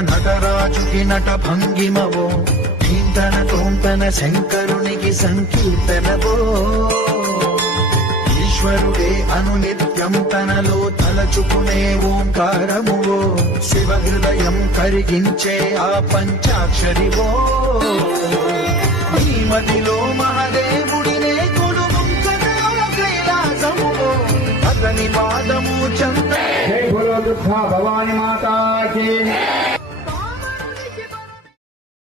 నటరాజుకి నట భంగిమవో ధీంతన తోంతన శంకరునికి సంకీర్తనవో ఈశ్వరుడే అనునిత్యం తనలో తలచుకునే ఓంకారమువో శివ హృదయం కరిగించే ఆ పంచాక్షరివో ఈ మదిలో మహాదేవుడినే కొలుముంచగా కైలాసమువో అతని పాదము చంద జై భవాని